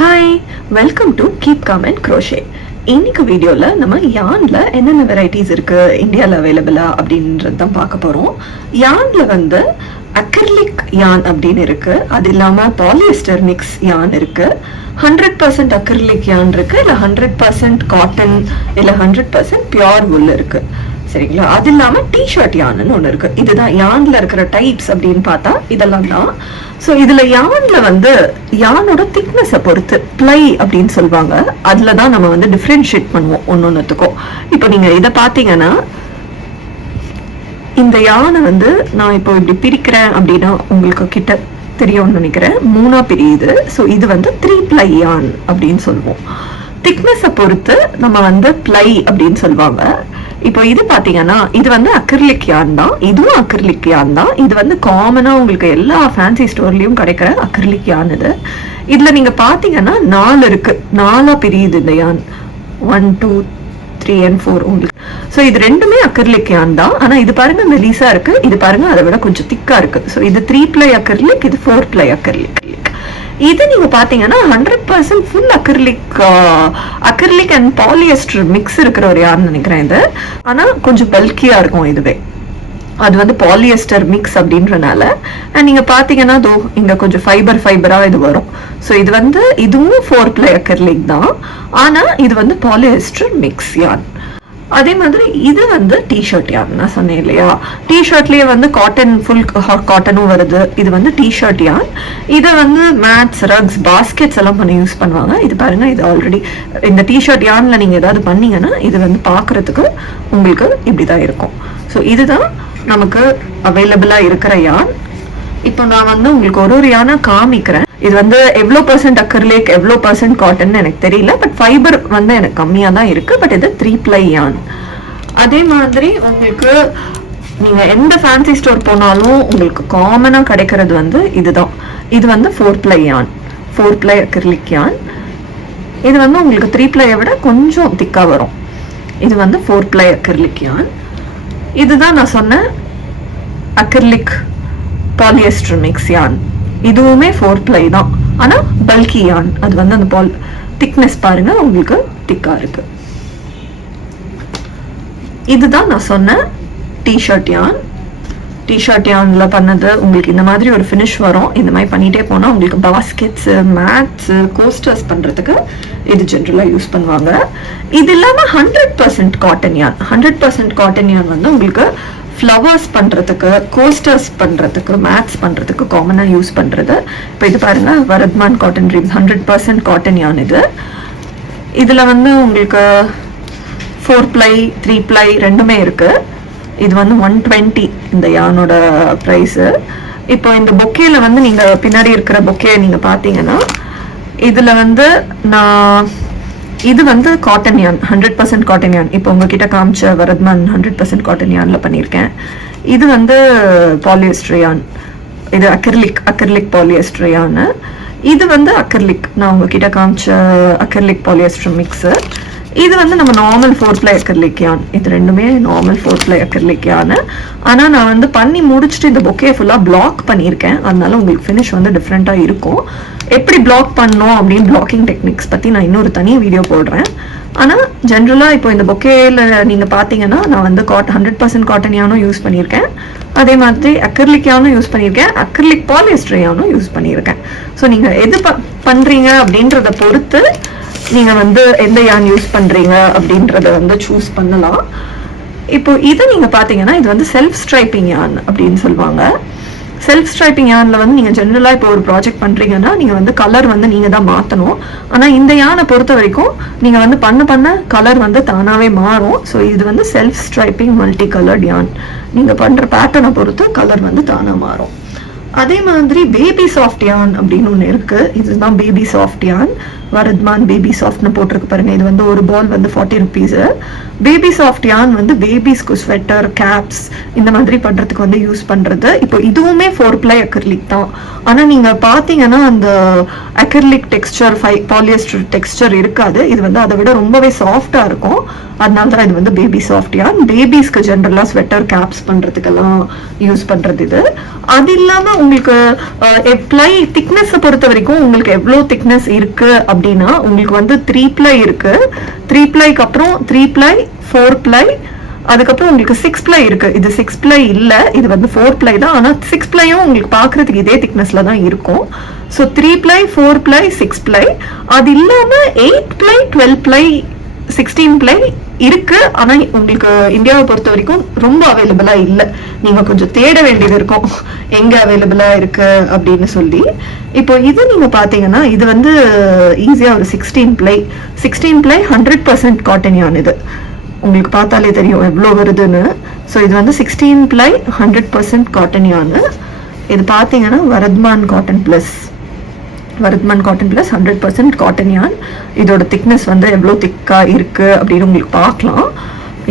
Hi, welcome to keep com and crochet. இன்னைக்கு வீடியோவில் நம்ம யான்ல என்னென்ன வெரைட்டிஸ் இருக்கு இந்தியாவில் அவைலபிளா அப்படின்றது தான் பார்க்க போறோம். யான்ல வந்து அக்ரிலிக் யான் அப்படின்னு இருக்கு, அது இல்லாமல் பாலியஸ்டர் மிக்ஸ் யான் இருக்கு, 100% அக்ரிலிக் யான் இருக்கு, இல்லை 100% காட்டன், இல்லை 100% பியோர் வுல் இருக்கு. சரிங்களா? அது இல்லாம டிஷர்ட் யான்னு ஒண்ணு இருக்கு. இதுதான் யான்ல இருக்கிற டைப்ஸ் அப்படின்னு பார்த்தா இதெல்லாம் தான். ஸோ இதுல யான்ல வந்து யானோட திக்னஸை பொறுத்து பிளை அப்படின்னு சொல்லுவாங்க, அதுலதான் நம்ம வந்து டிஃப்ரென்ஷியேட் பண்ணுவோம் ஒன்னொன்னுத்துக்கும். இப்போ நீங்க இதை பாத்தீங்கன்னா இந்த யானை வந்து நான் இப்போ இப்படி பிரிக்கிறேன் அப்படின்னா உங்களுக்கு கிட்ட தெரியும்னு நினைக்கிறேன், 3 பிரியுது. ஸோ இது வந்து 3 ply யான் அப்படின்னு சொல்லுவோம். திக்னஸை பொறுத்து நம்ம வந்து பிளை அப்படின்னு சொல்லுவாங்க. இப்போ இது பாத்தீங்கன்னா இது வந்து அக்ரிலிக் யான் தான், இதுவும் அக்ரிலிக் யான் தான். இது வந்து காமனா உங்களுக்கு எல்லா ஃபேன்சி ஸ்டோர்லயும் கிடைக்கிற அக்ரிலிக் யான். இதுல நீங்க பாத்தீங்கன்னா 4 இருக்கு, 4 பிரியுது இந்த யான், 1 2 3 and 4 உங்களுக்கு. ஸோ இது ரெண்டுமே அக்ரிலிக் யான் தான். ஆனா இது பாருங்க மெலிசா இருக்கு, இது பாருங்க அதை விட கொஞ்சம் திக்கா இருக்கு. ஸோ இது 3 ply அக்ரிலிக், இது 4 ply அக்ரிலிக். இது நீங்க பாத்தீங்கன்னா 100% full acrylic and polyester mix இருக்கிற ஒரு யான் நினைக்கிறேன் இது. ஆனா கொஞ்சம் பல்கியா இருக்கும் இதுவே, அது வந்து பாலியஸ்டர் மிக்ஸ் அப்படின்றனால. அண்ட் நீங்க பாத்தீங்கன்னா இங்க கொஞ்சம் ஃபைபரா இது வரும். ஸோ இது வந்து இதுவும் 4 ply அக்ரிலிக் தான், ஆனா இது வந்து பாலியஸ்டர் மிக்ஸ் யான். அதே மாதிரி இது வந்து டிஷர்ட் யான். நான் சொன்னேன் இல்லையா, டிஷர்ட்லயே வந்து காட்டன், ஃபுல் காட்டனும் வருது. இது வந்து டிஷர்ட் யான். இதை வந்து மேட்ஸ், ரக்ஸ், பாஸ்கெட்ஸ் எல்லாம் பண்ணி யூஸ் பண்ணுவாங்க. இது பாருங்க, இது ஆல்ரெடி இந்த டிஷர்ட் யான்ல நீங்க ஏதாவது பண்ணீங்கன்னா இது வந்து பாக்குறதுக்கு உங்களுக்கு இப்படிதான் இருக்கும். ஸோ இதுதான் நமக்கு அவைலபிளா இருக்கிற யான். இப்போ நான் வந்து உங்களுக்கு ஒரு யானை காமிக்கிறேன். இது வந்து எவ்வளோ % அக்ரிலிக், எவ்வளோ % காட்டன் எனக்கு தெரியல, பட் ஃபைபர் வந்து எனக்கு கம்மியாக தான் இருக்கு. பட் இது 3 ply யான். அதே மாதிரி உங்களுக்கு நீங்க எந்த ஃபேன்சி ஸ்டோர் போனாலும் உங்களுக்கு காமனா கிடைக்கிறது வந்து இதுதான். இது வந்து 4 ply யான், 4 ply அக்ரிலிக் யான். இது வந்து உங்களுக்கு 3 ply விட கொஞ்சம் திக்கா வரும். இது வந்து 4 ply அக்ரிலிக் யான். இதுதான் நான் சொன்ன அக்ரிலிக் பாலியஸ்டர் மிக்ஸ் யான். இதுவுமே 4 ply தான், ஆனா பல்கி யான். அது வந்து அந்த திக்னஸ் பாருங்க உங்களுக்கு திக்கா இருக்கு. இதுதான் நான் சொன்ன டிஷர்ட் யான். டிஷர்ட் யான்ல பண்ணது உங்களுக்கு இந்த மாதிரி ஒரு ஃபினிஷ் வரும். இந்த மாதிரி பண்ணிட்டே போனா உங்களுக்கு பாஸ்கெட்ஸ், மேட்ஸ், கோஸ்டர்ஸ் பண்றதுக்கு இது ஜென்ரலா யூஸ் பண்ணுவாங்க. இது இல்லாம 100% காட்டன் யான். 100% காட்டன் யான் வந்து உங்களுக்கு ஃப்ளவர்ஸ் பண்றதுக்கு, கோஸ்டர்ஸ் பண்றதுக்கு, மேட்ஸ் பண்றதுக்கு காமனா யூஸ் பண்றது. இப்போ இது பாருங்க, வரத்மான் காட்டன் ட்ரீம்ஸ் 100% காட்டன் யான். இதுல வந்து உங்களுக்கு 4 ply 3 ply ரெண்டுமே இருக்கு. இது வந்து 120 இந்த யானோட பிரைஸ். இப்போ இந்த பொக்கேல வந்து நீங்க பின்னாடி இருக்கிற பொக்கே நீங்க பாத்தீங்கன்னா இதுல வந்து நான் இது வந்து காட்டன் யான், 100% காட்டன் யான். இப்போ உங்ககிட்ட காமிச்ச வரத்மான் 100% காட்டன் யான்ல பண்ணியிருக்கேன். இது வந்து பாலியஸ்டர் யான், இது அக்ரிலிக் பாலியஸ்டர் யான். இது வந்து அக்ரிலிக், நான் உங்ககிட்ட காமிச்ச அக்ரிலிக் பாலியஸ்டர் மிக்ஸ். இது வந்து நம்ம நார்மல் 4 ply அக்ரிலிக் யான். இது ரெண்டுமே நார்மல் 4 ply அக்ரிலிக் யான். ஆனா நான் வந்து பண்ணி முடிச்சுட்டு இந்த பொக்கே ஃபுல்லா பிளாக் பண்ணியிருக்கேன், அதனால உங்களுக்கு ஃபினிஷ் வந்து டிஃப்ரெண்டா இருக்கும். எப்படி பிளாக் பண்ணணும் அப்படின்னு பிளாக்கிங் டெக்னிக்ஸ் பத்தி நான் இன்னொரு தனி வீடியோ போடுறேன். ஆனா ஜென்ரலா இப்போ இந்த பொக்கேல நீங்க பாத்தீங்கன்னா நான் வந்து 100% காட்டன் யானும் யூஸ் பண்ணியிருக்கேன், அதே மாதிரி அக்ரிலிக் யானும் யூஸ் பண்ணியிருக்கேன், அக்ரிலிக் பாலியஸ்டர் யானும் யூஸ் பண்ணியிருக்கேன். ஸோ நீங்க எது பண்றீங்க அப்படின்றத பொறுத்து நீங்க வந்து எந்த யான் யூஸ் பண்றீங்க அப்படின்றத வந்து சூஸ் பண்ணலாம். இப்போ இதை நீங்க பாத்தீங்கன்னா இது வந்து செல்ஃப் ஸ்ட்ரைப்பிங் யான் அப்படின்னு சொல்லுவாங்க. செல்ஃப் ஸ்ட்ரைப்பிங் யான்ல வந்து நீங்க ஜென்ரலா இப்போ ஒரு ப்ராஜெக்ட் பண்றீங்கன்னா நீங்க வந்து கலர் வந்து நீங்க தான் மாத்தணும். ஆனா இந்த யானை பொறுத்த வரைக்கும் நீங்க வந்து பண்ண கலர் வந்து தானாவே மாறும். ஸோ இது வந்து செல்ஃப் ஸ்ட்ரைப்பிங் மல்டி கலர்ட் யான். நீங்க பண்ற பேட்டர்னை பொறுத்து கலர் வந்து தானா மாறும். அதே மாதிரி பேபி சாஃப்ட் யான் அப்படின்னு ஒன்று இருக்கு. இதுதான் பேபி சாஃப்ட் யான். வரத்மான் பேபி சாஃப்ட்னு போட்டிருக்கு பாருங்க. இது வந்து ஒரு பால் வந்து 40 rupees. பேபி சாஃப்ட் யான் வந்து பேபிஸ்க்கு ஸ்வெட்டர், கேப்ஸ் இந்த மாதிரி பண்றதுக்கு வந்து யூஸ் பண்றது. இப்போ இதுவுமே 4 ply அக்ரிலிக் தான். ஆனா நீங்க பாத்தீங்கன்னா அந்த அக்ரிலிக் டெக்ஸ்டர், பாலியஸ்டர் டெக்ஸ்டர் இருக்காது. இது வந்து அதை விட ரொம்பவே சாஃப்டா இருக்கும். அதனால தான் இது வந்து பேபி சாஃப்ட் யான். பேபிஸ்க்கு ஜென்ரலா ஸ்வெட்டர் கேப்ஸ் பண்றதுக்கெல்லாம் யூஸ் பண்றது இது. அது இல்லாம உங்களுக்கு ப்ளை திக்னஸ் பொறுத்த வரைக்கும் உங்களுக்கு எவ்வளவு திக்னஸ் இருக்கு அப்படின்னா உங்களுக்கு வந்து 3 ப்ளை இருக்கு. 3 ப்ளைக்கு அப்புறம் 3 ப்ளை, 4 ப்ளை, அதுக்கப்புறம் உங்களுக்கு 6 ப்ளை இருக்கு. இது 6 ப்ளை இல்ல, இது வந்து 4 ப்ளை தான். ஆனா 6 ப்ளையும் உங்களுக்கு பாக்குறதுக்கு இதே திக்னஸ்ல தான் இருக்கும். ஸோ 3 ப்ளை, 4 ப்ளை, 6 ப்ளை, அது இல்லாம 8 ப்ளை, 12 ப்ளை, 16 ப்ளை இருக்கு. ஆனா உங்களுக்கு இந்தியாவை பொறுத்த வரைக்கும் ரொம்ப அவைலபிளா இல்ல. நீங்க கொஞ்சம் தேட வேண்டியது இருக்கும் எங்க அவைலபிளா இருக்கு அப்படின்னு சொல்லி. இப்போ இது நீங்க பாத்தீங்கன்னா இது வந்து ஈஸியா ஒரு 16 ப்ளை 100% காட்டன் யான். இது உங்களுக்கு பார்த்தாலே தெரியும் எவ்வளோ வருதுன்னு. ஸோ இது வந்து 16 ப்ளை 100% காட்டன் யான். இது பார்த்தீங்கன்னா வர்த்மான் காட்டன் ப்ளஸ் 100% காட்டன் யான். இதோட திக்னஸ் வந்து எவ்வளோ திக்காக இருக்கு அப்படின்னு உங்களுக்கு பார்க்கலாம்.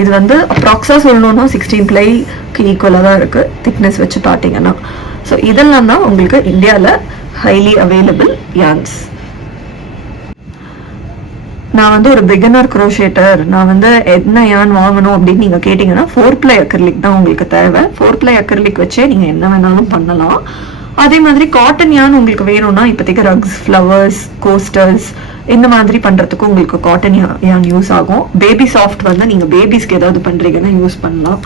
இது வந்து அப்ராக்ஸா சொல்லணும்னா 16 ப்ளைக்கு ஈக்குவலாக தான் இருக்கு திக்னஸ் வச்சு பார்த்தீங்கன்னா. ஸோ இதெல்லாம் தான் உங்களுக்கு இந்தியாவில் ஹைலி அவைலபிள் யான்ஸ். நான் வந்து ஒரு பிகினர் குரோஷேட்டர், நான் வந்து என்ன யான் வாங்கணும் அப்படின்னு நீங்க கேட்டீங்கன்னா 4 ப்ளை அக்ரிலிக் தான் உங்களுக்கு தேவை. 4 ப்ளை அக்ரிலிக் வச்சே நீங்க என்ன வேணாலும் பண்ணலாம். அதே மாதிரி காட்டன் யான் உங்களுக்கு வேணும்னா இப்போதைக்கு ரக்ஸ், ஃப்ளவர்ஸ், கோஸ்டர்ஸ் இந்த மாதிரி பண்றதுக்கு உங்களுக்கு காட்டன் யான் யூஸ் ஆகும். பேபி சாஃப்ட் வந்து நீங்க பேபிஸ்க்கு ஏதாவது பண்றீங்கன்னா யூஸ் பண்ணலாம்.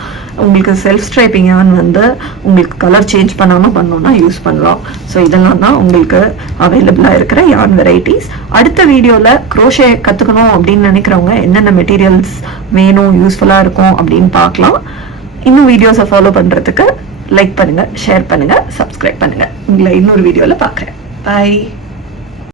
உங்களுக்கு செல்ஃப் ஸ்ட்ரைப்பிங் யான் வந்து உங்களுக்கு கலர் சேஞ்ச் பண்ணாம பண்ணோம்னா யூஸ் பண்ணலாம். ஸோ இதெல்லாம் தான் உங்களுக்கு அவைலபிளா இருக்கிற யான் வெரைட்டிஸ். அடுத்த வீடியோல குரோஷே கத்துக்கணும் அப்படின்னு நினைக்கிறவங்க என்னென்ன மெட்டீரியல்ஸ் வேணும், யூஸ்ஃபுல்லா இருக்கும் அப்படின்னு பார்க்கலாம். இன்னும் வீடியோஸை ஃபாலோ பண்றதுக்கு லைக் பண்ணுங்க, ஷேர் பண்ணுங்க, சப்ஸ்கிரைப் பண்ணுங்க. உங்களை இன்னொரு வீடியோல பார்க்குறேன். பை.